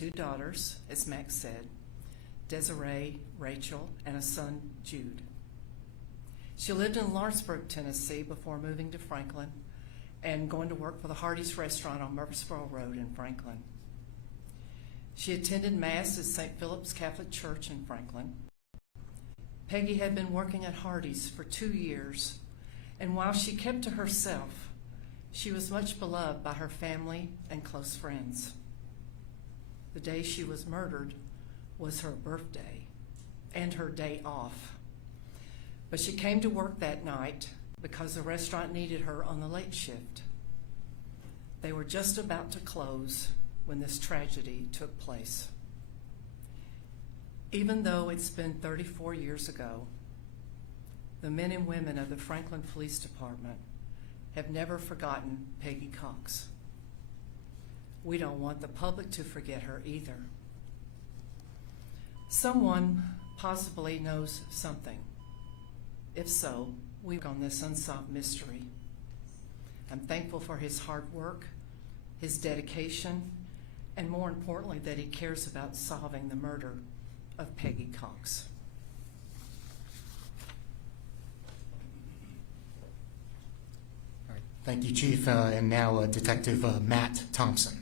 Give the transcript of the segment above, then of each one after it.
2 daughters, as Max said, Desiree, Rachel, and a son, Jude. She lived in Lawrenceburg, Tennessee before moving to Franklin and going to work for the Hardee's restaurant on Murfreesboro Road in Franklin. She attended Mass at St. Philip's Catholic Church in Franklin. Peggy had been working at Hardee's for 2 years, and while she kept to herself, she was much beloved by her family and close friends. The day she was murdered was her birthday and her day off. But she came to work that night because the restaurant needed her on the late shift. They were just about to close when this tragedy took place. Even though it's been 34 years ago, the men and women of the Franklin Police Department have never forgotten Peggy Cox. We don't want the public to forget her either. Someone possibly knows something. If so, we work on this unsolved mystery. I'm thankful for his hard work, his dedication, and more importantly, that he cares about solving the murder of Peggy Cox. All right. Thank you, Chief. And now Detective Matt Thompson.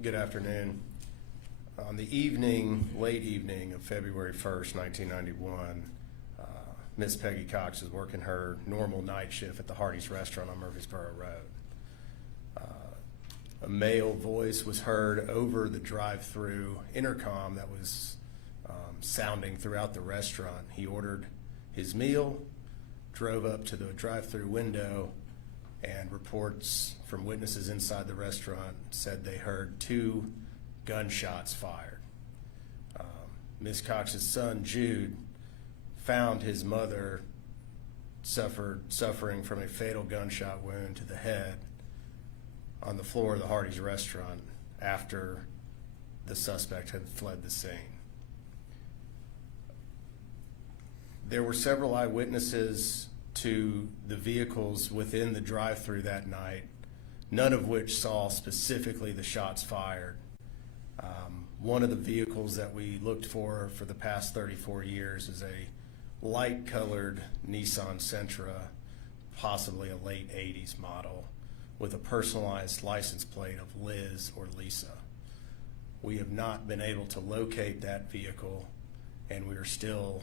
Good afternoon. On the late evening of February 1st, 1991, Miss Peggy Cox was working her normal night shift at the Hardee's restaurant on Murfreesboro Road. A male voice was heard over the drive-through intercom that was sounding throughout the restaurant. He ordered his meal, drove up to the drive-through window, and reports from witnesses inside the restaurant said they heard 2 gunshots fired. Ms. Cox's son, Jude, found his mother suffering from a fatal gunshot wound to the head on the floor of the Hardee's restaurant after the suspect had fled the scene. There were several eyewitnesses to the vehicles within the drive-through that night, none of which saw specifically the shots fired. One of the vehicles that we looked for the past 34 years is a light-colored Nissan Sentra, possibly a late 80s model, with a personalized license plate of Liz or Lisa. We have not been able to locate that vehicle, and we are still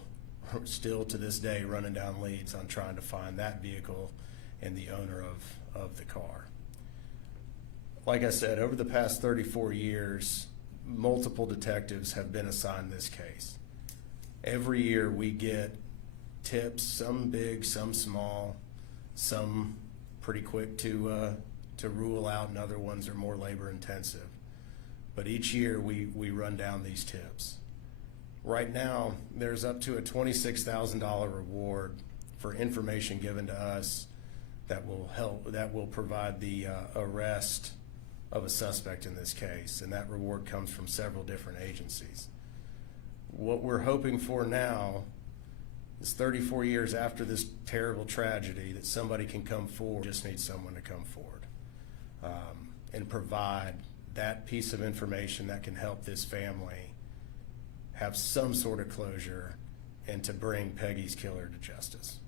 to this day running down leads on trying to find that vehicle and the owner of the car. Like I said, over the past 34 years, multiple detectives have been assigned this case. Every year we get tips, some big, some small, some pretty quick to rule out, and other ones are more labor intensive. But each year we run down these tips. Right now, there's up to a $26,000 reward for information given to us that will provide the arrest of a suspect in this case, and that reward comes from several different agencies. What we're hoping for now is 34 years after this terrible tragedy that somebody can come forward. Just need someone to come forward and provide that piece of information that can help this family have some sort of closure and to bring Peggy's killer to justice.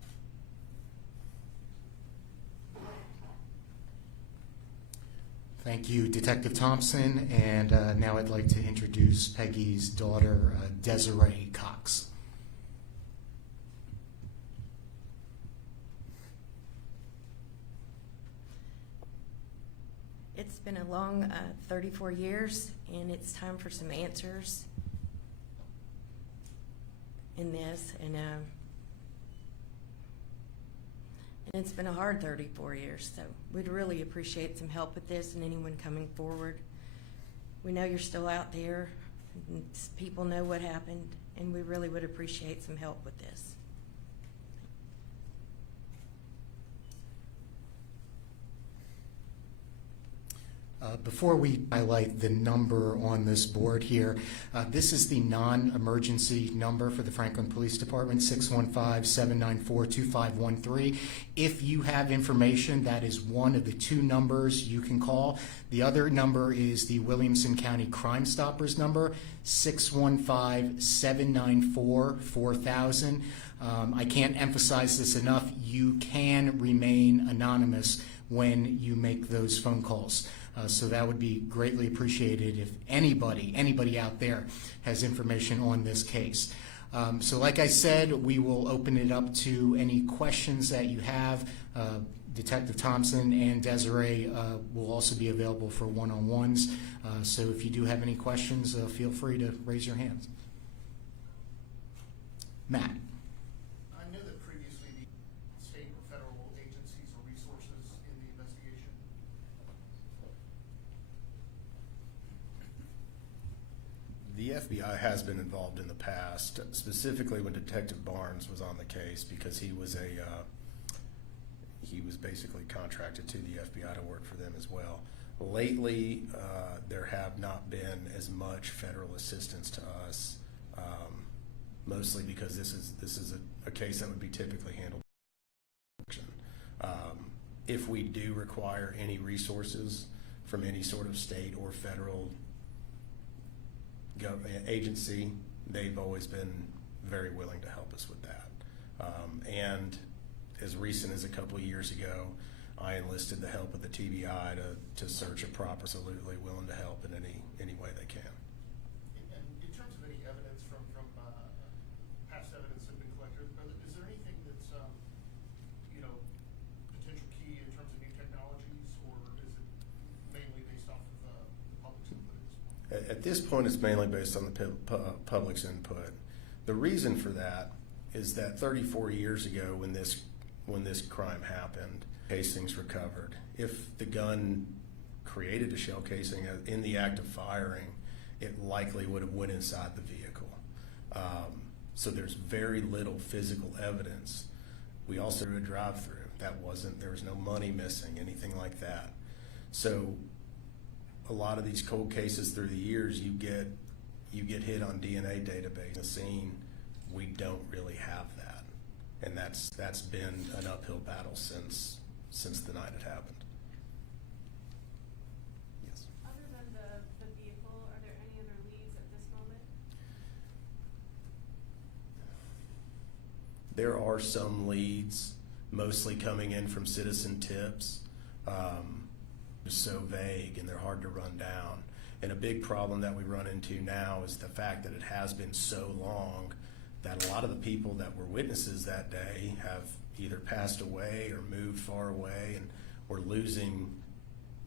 Thank you, Detective Thompson. And now I'd like to introduce Peggy's daughter, Desiree Cox. It's been a long 34 years, and it's time for some answers in this. And it's been a hard 34 years, so we'd really appreciate some help with this and anyone coming forward. We know you're still out there, and people know what happened, and we really would appreciate some help with this. Before we highlight the number on this board here, this is the non-emergency number for the Franklin Police Department, 615-794-2513. If you have information, that is one of the two numbers you can call. The other number is the Williamson County Crime Stoppers number, 615-794-4000. I can't emphasize this enough. You can remain anonymous when you make those phone calls. So that would be greatly appreciated if anybody out there has information on this case. So like I said, we will open it up to any questions that you have. Detective Thompson and Desiree will also be available for one-on-ones. So if you do have any questions, feel free to raise your hands. Matt. I know that previously the state or federal agencies or resources in the investigation. The FBI has been involved in the past, specifically when Detective Barnes was on the case, because he was basically contracted to the FBI to work for them as well. Lately, there have not been as much federal assistance to us, mostly because this is a case that would be typically handled. If we do require any resources from any sort of state or federal government agency, they've always been very willing to help us with that. And as recent as a couple of years ago, I enlisted the help of the TBI to search a property. Absolutely willing to help in any way they can. And in terms of any evidence from past evidence that have been collected, is there anything that's potential key in terms of new technologies, or is it mainly based off of the public's input at this point? At this point, it's mainly based on the public's input. The reason for that is that 34 years ago, when this crime happened, casings recovered. If the gun created a shell casing in the act of firing, it likely would have went inside the vehicle. So there's very little physical evidence. We also did a drive-through. There was no money missing, anything like that. So a lot of these cold cases through the years, you get hit on DNA database. The scene, we don't really have that, and that's been an uphill battle since the night it happened. Yes. Other than the vehicle, are there any other leads at this moment? There are some leads, mostly coming in from citizen tips. They're so vague and they're hard to run down. And a big problem that we run into now is the fact that it has been so long that a lot of the people that were witnesses that day have either passed away or moved far away, and we're losing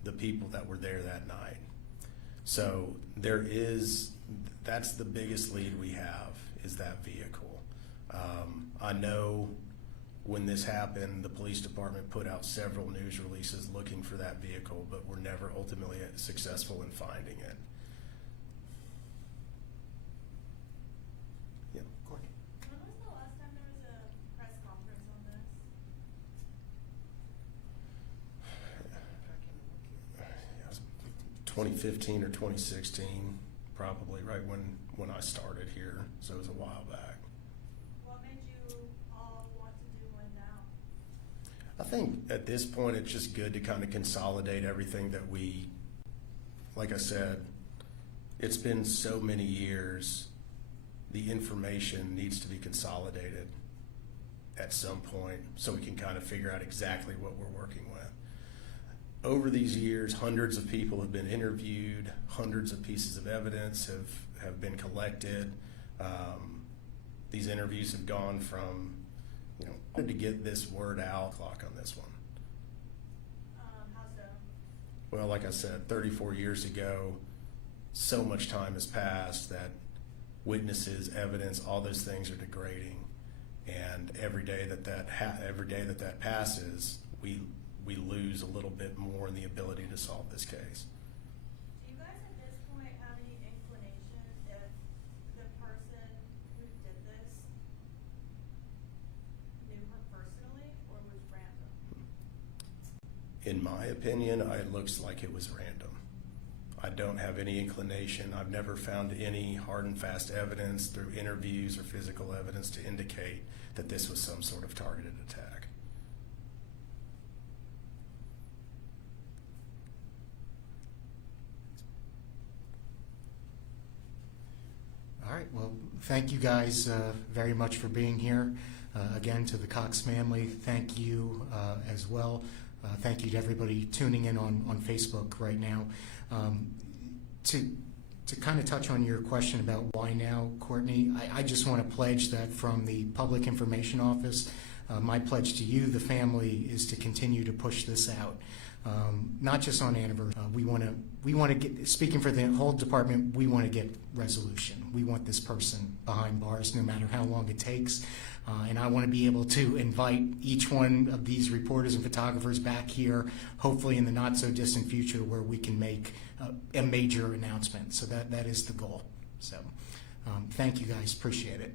the people that were there that night. So that's the biggest lead we have, is that vehicle. I know when this happened, the police department put out several news releases looking for that vehicle, but were never ultimately successful in finding it. Yeah, Courtney. When was the last time there was a press conference on this? 2015 or 2016, probably right when I started here, so it was a while back. What made you all want to do one now? I think at this point it's just good to kind of consolidate everything that like I said, it's been so many years, the information needs to be consolidated at some point so we can kind of figure out exactly what we're working with. Over these years, hundreds of people have been interviewed, hundreds of pieces of evidence have been collected. These interviews have gone from, to get this word out, clock on this one. How so? Well, like I said, 34 years ago, so much time has passed that witnesses, evidence, all those things are degrading, and every day that passes, we lose a little bit more in the ability to solve this case. Do you guys at this point have any inclination if the person who did this knew her personally or was random? In my opinion, it looks like it was random. I don't have any inclination. I've never found any hard and fast evidence through interviews or physical evidence to indicate that this was some sort of targeted attack. All right, well, thank you guys very much for being here. Again, to the Cox family, thank you as well. Thank you to everybody tuning in on Facebook right now. To kind of touch on your question about why now, Courtney, I just want to pledge that from the Public Information Office, my pledge to you, the family, is to continue to push this out. Not just on anniversary. We want to get, speaking for the whole department, we want to get resolution. We want this person behind bars no matter how long it takes. And I want to be able to invite each one of these reporters and photographers back here, hopefully in the not so distant future, where we can make a major announcement. So that is the goal. So thank you guys, appreciate it.